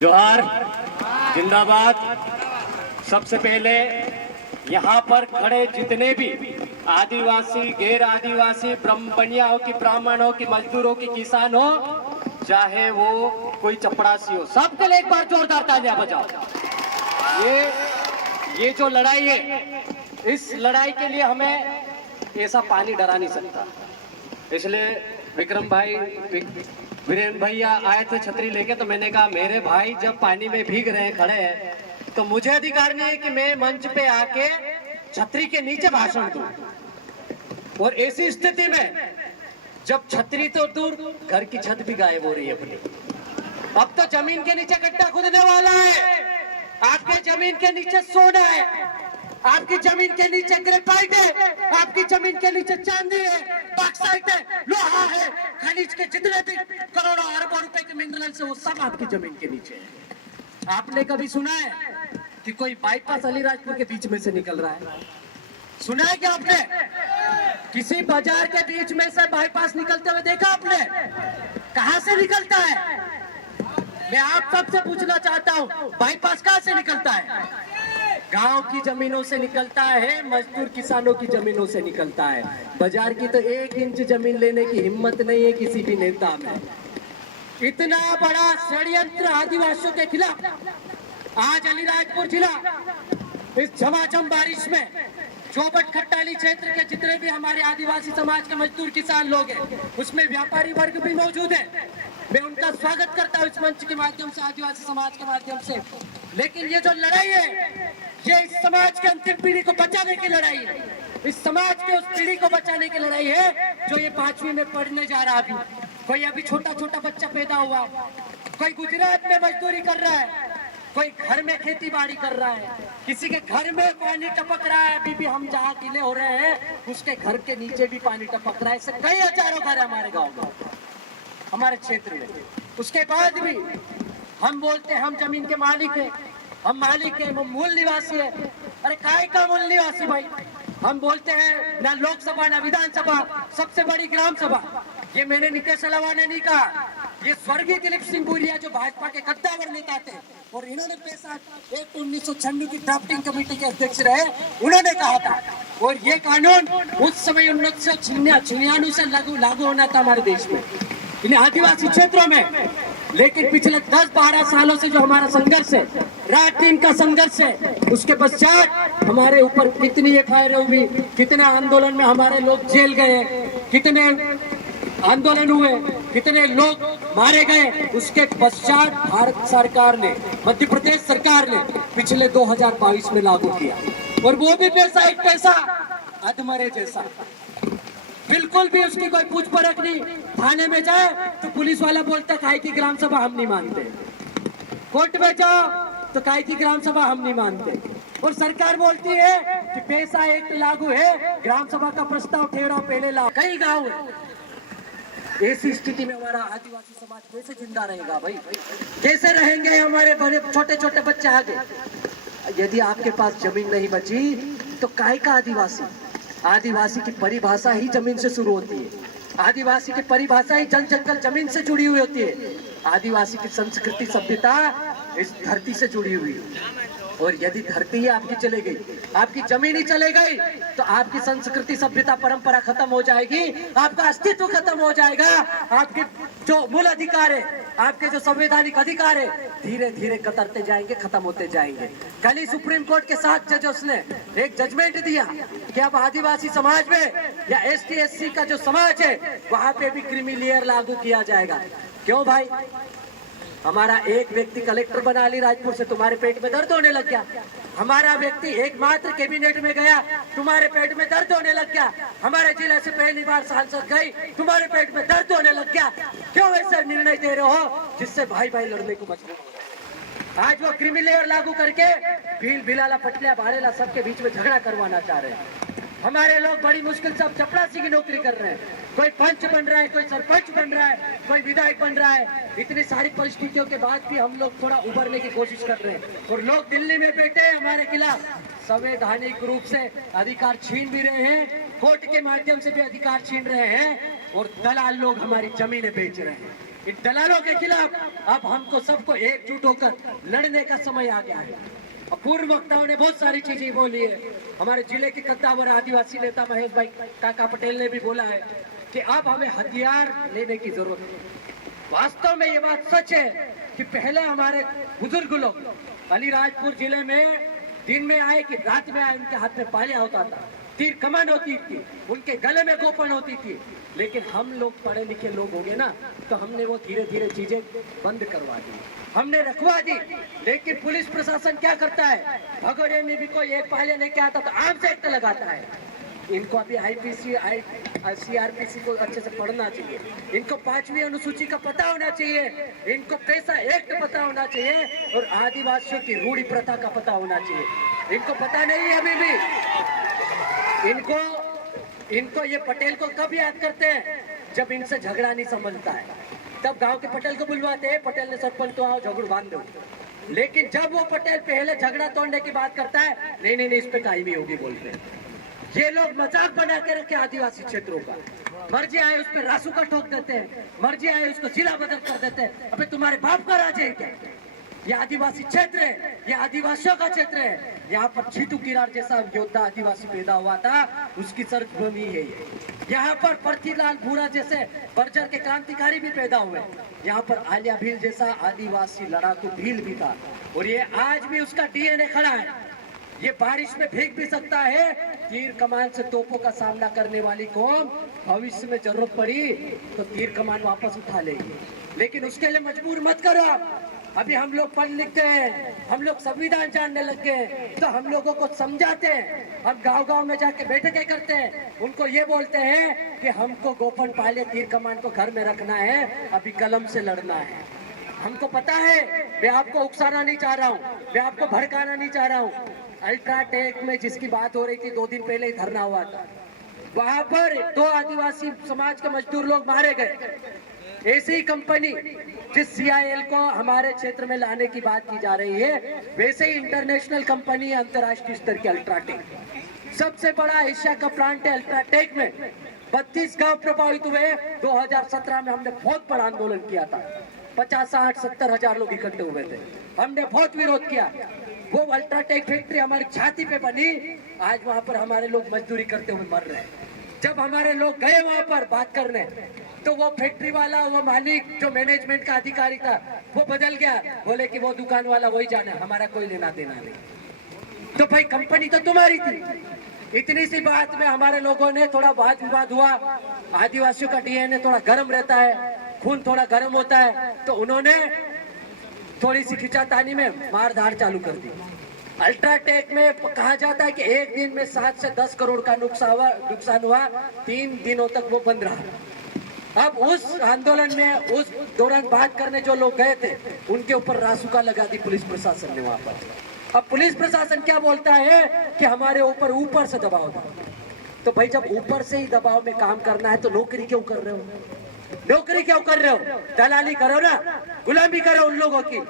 जोहार, जिंदाबाद। सबसे पहले यहाँ पर खड़े जितने भी आदिवासी, गैर आदिवासी, ब्राह्मणिया हो कि ब्राह्मण हो कि मजदूर हो कि किसान हो, चाहे वो कोई चपड़ासी हो, सबके लिए एक बार जोरदार तालियां बजाओ। ये जो लड़ाई है, इस लड़ाई के लिए हमें ऐसा पानी डरा नहीं सकता। इसलिए विक्रम भाई, वीरेंद्र भैया आए थे छतरी लेके, तो मैंने कहा मेरे भाई जब पानी में भीग रहे हैं, खड़े हैं, तो मुझे अधिकार नहीं है कि मैं मंच पे आके छतरी के नीचे भाषण दूं। और ऐसी स्थिति में जब छतरी तो दूर, घर की छत भी गायब हो रही है अपनी। अब तो जमीन के नीचे गड्ढा खुदने वाला है। आपके जमीन के नीचे सोना है, आपकी जमीन के नीचे ग्रेफाइट है, आपकी जमीन के नीचे चांदी है, बॉक्साइट है, लोहा है, खनिज के जितने भी करोड़ों अरबों रुपए के मिनरल्स है, वो सब आपकी जमीन के नीचे है। आपने कभी सुना है कि कोई बाईपास अलीराजपुर के बीच में से निकल रहा है? सुना है क्या आपने? किसी बाजार के बीच में से बाईपास निकलते हुए देखा आपने? कहां से निकलता है? मैं आप सबसे पूछना चाहता हूं, बाईपास कहां से निकलता है? गांव की जमीनों से निकलता है, मजदूर किसानों की जमीनों से निकलता है। बाजार की तो 1 इंच जमीन लेने की हिम्मत नहीं है किसी भी नेता में। इतना बड़ा षड्यंत्र आदिवासियों के खिलाफ आज अलीराजपुर जिला इस झमाझम बारिश में चौबट खट्टाली क्षेत्र के जितने भी हमारे आदिवासी समाज के मजदूर किसान लोग हैं, उसमें व्यापारी वर्ग भी मौजूद है। मैं उनका स्वागत करता हूं इस मंच के माध्यम से, आदिवासी समाज के माध्यम से। लेकिन ये जो लड़ाई है, ये इस समाज के अंतिम पीढ़ी को बचाने की लड़ाई है। इस समाज के उस पीढ़ी को बचाने की लड़ाई है जो ये 5वीं में पढ़ने जा रहा है। कोई अभी छोटा छोटा बच्चा पैदा हुआ, कोई गुजरात में मजदूरी कर रहा है, कोई घर में खेती बाड़ी कर रहा है, किसी के घर में पानी टपक रहा है। अभी भी हम जहाँ किले हो रहे हैं, उसके घर के नीचे भी पानी टपक रहा है। ऐसे कई हजारों घर है हमारे गाँव में, हमारे क्षेत्र में। उसके बाद भी हम बोलते हैं हम जमीन के मालिक है, हम मालिक है, वो मूल निवासी है। अरे काय का मूल निवासी भाई? हम बोलते हैं ना लोकसभा ना विधानसभा, सबसे बड़ी ग्राम सभा। ये मैंने नितेश अलावा ने नहीं कहा, ये स्वर्गीय दिलीप सिंह बुरिया जो भाजपा के कद्दावर नेता थे और इन्होंने पैसा 1996 की ड्राफ्टिंग कमेटी के अध्यक्ष रहे, उन्होंने कहा था। और ये कानून उस समय 1996 से लागू होना था हमारे देश में, इन आदिवासी क्षेत्रों में। लेकिन पिछले 10-12 सालों से जो हमारा संघर्ष है, रात दिन का संघर्ष है, उसके पश्चात हमारे ऊपर कितनी FIR हुई, कितने आंदोलन में हमारे लोग जेल गए, कितने आंदोलन हुए, कितने लोग मारे गए। उसके पश्चात भारत सरकार ने, मध्य प्रदेश सरकार ने पिछले 2022 में लागू किया। और वो भी पैसा एक पैसा अधमरे जैसा, बिल्कुल भी उसकी कोई पूछ परख नहीं। थाने में जाए तो पुलिस वाला बोलता है काय की ग्राम सभा हम नहीं मानते, कोर्ट में जाओ तो काय की ग्राम सभा हम नहीं मानते। और सरकार बोलती है कि पैसा एक्ट लागू है, ग्राम सभा का प्रस्ताव ठहराओ पहले लाओ। कई गाँव ऐसी स्थिति में हमारा आदिवासी समाज कैसे जिंदा रहेगा भाई? कैसे रहेंगे हमारे बड़े छोटे छोटे बच्चे आगे? यदि आपके पास जमीन नहीं बची तो काय का आदिवासी? आदिवासी की परिभाषा ही जमीन से शुरू होती है। आदिवासी की परिभाषा ही जल जंगल जमीन से जुड़ी हुई होती है। आदिवासी की संस्कृति सभ्यता इस धरती से जुड़ी हुई है। और यदि धरती ही आपकी चले गई, आपकी जमीन ही चले गई, तो आपकी संस्कृति सभ्यता परंपरा खत्म हो जाएगी, आपका अस्तित्व खत्म हो जाएगा। आपके जो मूल अधिकार है, आपके जो संवैधानिक अधिकार है, धीरे धीरे कतरते जाएंगे, खत्म होते जाएंगे। कल ही सुप्रीम कोर्ट के 7 जजों ने एक जजमेंट दिया कि अब आदिवासी समाज में या ST SC का जो समाज है, वहां पे भी क्रीमी लेयर लागू किया जाएगा। क्यों भाई? हमारा एक व्यक्ति कलेक्टर बना अलीराजपुर से, तुम्हारे पेट में दर्द होने लग गया। हमारा व्यक्ति एकमात्र कैबिनेट में गया, तुम्हारे पेट में दर्द होने लग गया। हमारे जिले से पहली बार सांसद गई, तुम्हारे पेट में दर्द होने लग गया। क्यों ऐसे निर्णय दे रहे हो जिससे भाई भाई लड़ने को मजबूर हो? आज वो क्रीमी लेयर लागू करके भील भिलाला पटलिया भारेला सबके बीच में झगड़ा करवाना चाह रहे हैं। हमारे लोग बड़ी मुश्किल से अब चपरासी की नौकरी कर रहे हैं। कोई पंच बन रहा है, कोई सरपंच बन रहा है, कोई विधायक बन रहा है। इतनी सारी परिस्थितियों के बाद भी हम लोग थोड़ा उभरने की कोशिश कर रहे हैं। और लोग दिल्ली में बैठे हैं हमारे खिलाफ, संवैधानिक रूप से अधिकार छीन भी रहे हैं, कोर्ट के माध्यम से भी अधिकार छीन रहे हैं, और दलाल लोग हमारी जमीनें बेच रहे हैं। इन दलालों के खिलाफ अब हमको सबको एकजुट होकर लड़ने का समय आ गया है। अब पूर्व वक्ताओं ने बहुत सारी चीजें बोली है। हमारे जिले के कद्दावर आदिवासी नेता महेश भाई काका पटेल ने भी बोला है कि अब हमें हथियार लेने की जरूरत है। वास्तव में ये बात सच है कि पहले हमारे बुजुर्ग लोग अलीराजपुर जिले में दिन में आए कि रात में आए, उनके हाथ में पालिया होता था, तीर कमान होती थी, उनके गले में गोपन होती थी। लेकिन हम लोग पढ़े लिखे लोग हो गए ना, तो हमने वो धीरे धीरे चीजें बंद करवा दी, हमने रखवा दी। लेकिन पुलिस प्रशासन क्या करता है, भगोड़े में भी कोई एक पालिया लेके आता तो आम से एक्ट लगाता है। इनको अभी आईपीसी सीआरपीसी को अच्छे से पढ़ना चाहिए, इनको 5वीं अनुसूची का पता होना चाहिए, इनको पैसा एक्ट पता होना चाहिए और आदिवासियों की रूढ़ी प्रथा का पता होना चाहिए। इनको पता नहीं है अभी भी। इनको ये पटेल को कब याद करते हैं, जब इनसे झगड़ा नहीं समझता है, तब गांव के पटेल को बुलवाते हैं, पटेल ने सरपंच तो आओ झगड़ बांध दो। लेकिन जब वो पटेल पहले झगड़ा तोड़ने की बात करता है, नहीं इस पे कायमी होगी बोलते हैं। ये लोग मजाक बना के रखे आदिवासी क्षेत्रों का, मर्जी आए उस पर रासू का ठोक देते हैं, मर्जी आए उसको जिला बदल कर देते हैं। अबे तुम्हारे बाप का राज है क्या? ये आदिवासी क्षेत्र है, ये आदिवासियों का क्षेत्र है। यहाँ पर छीटू किरार जैसा योद्धा आदिवासी पैदा हुआ था, उसकी सरजमीन है ये। यहाँ पर पृथ्वीलाल भूरा जैसे बर्जर के क्रांतिकारी भी पैदा हुए। यहाँ पर आलिया भील जैसा आदिवासी लड़ाकू भील भी था, और ये आज भी उसका डीएनए खड़ा है। ये बारिश में भीग भी सकता है। तीर कमान से तोपों का सामना करने वाली कौम भविष्य में जरूरत पड़ी तो तीर कमान वापस उठा लेगी, लेकिन उसके लिए मजबूर मत करो आप। अभी हम लोग पढ़ लिख गए, हम लोग संविधान जानने लग गए, तो हम लोगों को समझाते हैं। हम गांव-गांव में जाके बैठकें करते हैं, उनको ये बोलते हैं कि हमको गोपन पाले तीर कमान को घर में रखना है, अभी कलम से लड़ना है। हमको पता है, मैं आपको उकसाना नहीं चाह रहा हूँ, मैं आपको भड़काना नहीं चाह रहा हूँ। अल्ट्राटेक में जिसकी बात हो रही थी 2 दिन पहले ही धरना हुआ था, वहां पर 2 आदिवासी समाज के मजदूर लोग मारे गए। ऐसी कंपनी जिस CIL को हमारे क्षेत्र में लाने की बात की जा रही है, वैसे ही इंटरनेशनल कंपनी है अंतर्राष्ट्रीय स्तर की अल्ट्राटेक, सबसे बड़ा एशिया का प्लांट है। अल्ट्राटेक में 32 गांव प्रभावित हुए। 2017 में हमने बहुत बड़ा आंदोलन किया था, 50, 60, 70 हजार लोग इकट्ठे हुए थे, हमने बहुत विरोध किया। वो अल्ट्राटेक फैक्ट्री हमारी छाती पे बनी, आज वहां पर हमारे लोग मजदूरी करते हुए मर रहे हैं। जब हमारे लोग गए वहां पर बात करने, तो वो फैक्ट्री वाला, वो मालिक जो मैनेजमेंट का अधिकारी था, वो बदल गया, बोले कि वो दुकान वाला वही जाना, हमारा कोई लेना देना नहीं। तो भाई कंपनी तो तुम्हारी थी। इतनी सी बात में हमारे लोगों ने थोड़ा वाद विवाद हुआ। आदिवासियों का डीएनए थोड़ा गर्म रहता है, खून थोड़ा गर्म होता है, तो उन्होंने थोड़ी सी खिंचातानी में मारधाड़ चालू कर दी। अल्ट्राटेक में कहा जाता है कि एक दिन में 7 से 10 करोड़ का नुकसान हुआ। 3 दिनों तक वो बंद रहा। अब उस आंदोलन में उस दौरान बात करने जो लोग गए थे, उनके ऊपर रासुका लगा दी पुलिस प्रशासन ने वहां पर। अब पुलिस प्रशासन क्या बोलता है कि हमारे ऊपर से दबाव दो। तो भाई जब ऊपर से ही दबाव में काम करना है तो नौकरी क्यों कर रहे हो? नौकरी क्यों कर रहे हो? दलाली करो ना, गुलामी करो उन लोगों की।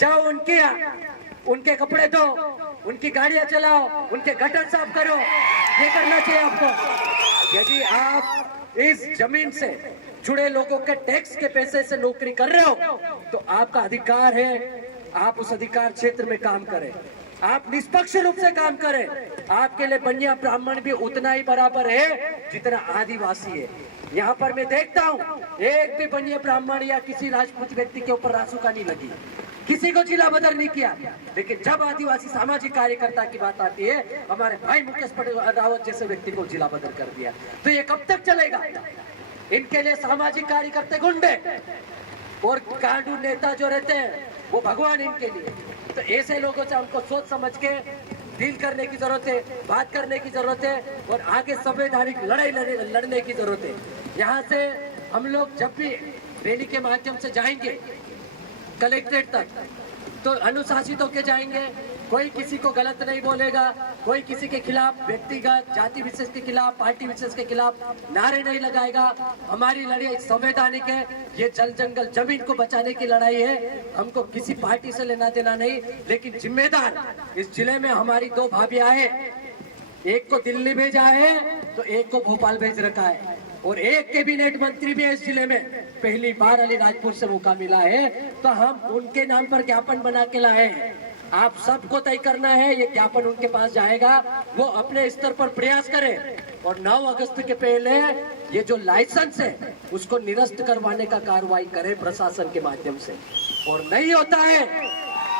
जाओ उनके कपड़े धो, उनकी गाड़ियां चलाओ, उनके गटर साफ करो, ये करना चाहिए आपको। यदि आप इस जमीन से जुड़े लोगों के टैक्स के पैसे से नौकरी कर रहे हो, तो आपका अधिकार है, आप उस अधिकार क्षेत्र में काम करें, आप निष्पक्ष रूप से काम करें। आपके लिए बनिया ब्राह्मण भी उतना ही बराबर है जितना आदिवासी है। यहाँ पर मैं देखता हूँ, एक भी बनिया ब्राह्मण या किसी राजपूत व्यक्ति के ऊपर रासुका नहीं लगी, किसी को जिला बदल नहीं किया। लेकिन जब आदिवासी सामाजिक कार्यकर्ता की बात आती है, हमारे भाई मुकेश पटेल रावत जैसे व्यक्ति को जिला बदल कर दिया, तो ये कब तक चलेगा? इनके लिए सामाजिक कार्यकर्ता गुंडे और कांडू नेता जो रहते हैं वो भगवान इनके लिए। तो ऐसे लोगों से हमको सोच समझ के डील करने की जरूरत है, बात करने की जरूरत है, और आगे संवैधानिक लड़ाई लड़ने की जरूरत है। यहाँ से हम लोग जब भी रैली के माध्यम से जाएंगे कलेक्ट्रेट तक, तो अनुशासित होकर जाएंगे। कोई किसी को गलत नहीं बोलेगा, कोई किसी के खिलाफ व्यक्तिगत जाति विशेष के खिलाफ, पार्टी विशेष के खिलाफ नारे नहीं लगाएगा। हमारी लड़ाई संवैधानिक है, ये जल जंगल जमीन को बचाने की लड़ाई है। हमको किसी पार्टी से लेना देना नहीं, लेकिन जिम्मेदार इस जिले में हमारी 2 भाभियां हैं, एक को दिल्ली भेजा है तो एक को भोपाल भेज रखा है। और एक कैबिनेट मंत्री भी है इस जिले में, पहली बार अलीराजपुर से मौका मिला है, तो हम उनके नाम पर ज्ञापन बना के लाए हैं। आप सबको तय करना है, ये ज्ञापन उनके पास जाएगा, वो अपने स्तर पर प्रयास करें और 9 अगस्त के पहले ये जो लाइसेंस है उसको निरस्त करवाने का कार्रवाई करें प्रशासन के माध्यम से। और नहीं होता है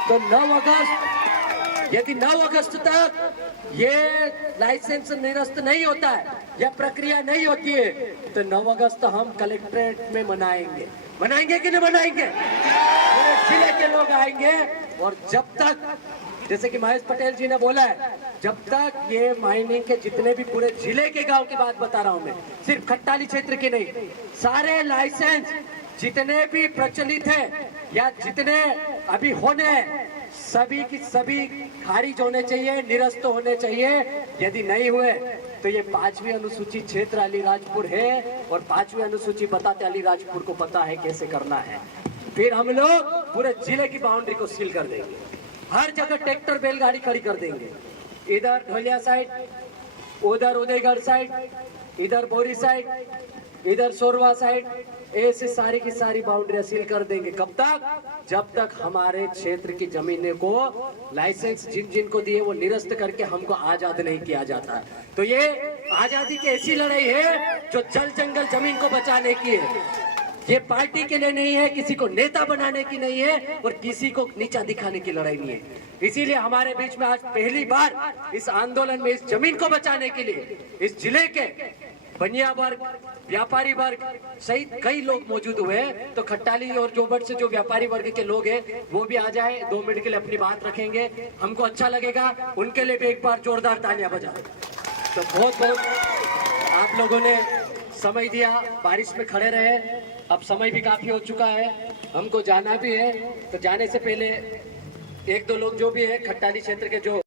तो 9 अगस्त, यदि 9 अगस्त तक ये लाइसेंस निरस्त नहीं होता है या प्रक्रिया नहीं होती है तो 9 अगस्त हम कलेक्ट्रेट में मनाएंगे। मनाएंगे कि नहीं मनाएंगे? पूरे जिले के लोग आएंगे और जब तक, जैसे कि महेश पटेल जी ने बोला है, जब तक ये माइनिंग के जितने भी पूरे जिले के गांव की बात बता रहा हूं मैं, सिर्फ खट्टाली क्षेत्र की नहीं, सारे लाइसेंस जितने भी प्रचलित हैं या जितने अभी होने हैं, सभी की सभी खारिज होने चाहिए, निरस्त होने चाहिए। यदि नहीं हुए तो ये 5वीं अनुसूची क्षेत्र अलीराजपुर है और 5वीं अनुसूची बताते अलीराजपुर को पता है कैसे करना है। फिर हम लोग पूरे जिले की बाउंड्री को सील कर देंगे, हर जगह ट्रैक्टर बैलगाड़ी खड़ी कर देंगे, इधर ढोलिया साइड, उधर उदयगढ़ साइड, इधर बोरी साइड, इधर सोरवा साइड, ऐसे सारी की सारी बाउंड्री सील कर देंगे। कब तक? जब तक हमारे क्षेत्र की जमीनें को लाइसेंस जिन जिन को दिए वो निरस्त करके हमको आजाद नहीं किया जाता। तो ये आजादी की ऐसी लड़ाई है जो जल जंगल जमीन को बचाने की है। ये पार्टी के लिए नहीं है, किसी को नेता बनाने की नहीं है और किसी को नीचा दिखाने की लड़ाई नहीं है। इसीलिए हमारे बीच में आज पहली बार इस आंदोलन में इस जमीन को बचाने के लिए इस जिले के बनिया वर्ग, व्यापारी वर्ग सहित कई लोग मौजूद हुए हैं। तो खट्टाली और जोबट से जो व्यापारी वर्ग के लोग हैं वो भी आ जाए, 2 मिनट के लिए अपनी बात रखेंगे, हमको अच्छा लगेगा। उनके लिए भी एक बार जोरदार तालियां बजाएं। तो बहुत बहुत आप लोगों ने समय दिया, बारिश में खड़े रहे, अब समय भी काफी हो चुका है, हमको जाना भी है। तो जाने से पहले 1-2 लोग जो भी है खट्टाली क्षेत्र के जो